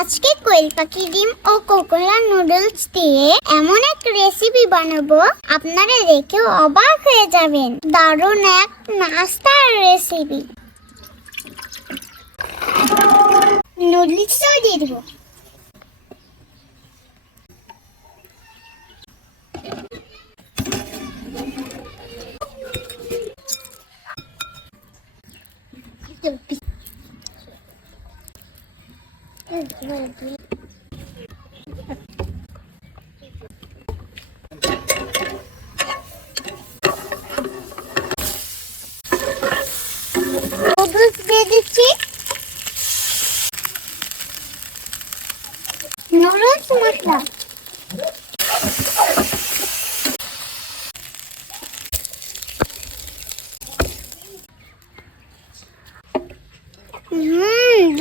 আজকে কোয়েল পাখি ডিম ও কোকোলা নুডলস দিয়ে এমন এক রেসিপি বানাবো, আপনারা দেখেও অবাক হয়ে যাবেন। দারুণ এক নাস্তার রেসিপি নুডলসটাও দিয়ে দেবো। Obuz dedesi. Ne orası makla? Mmm,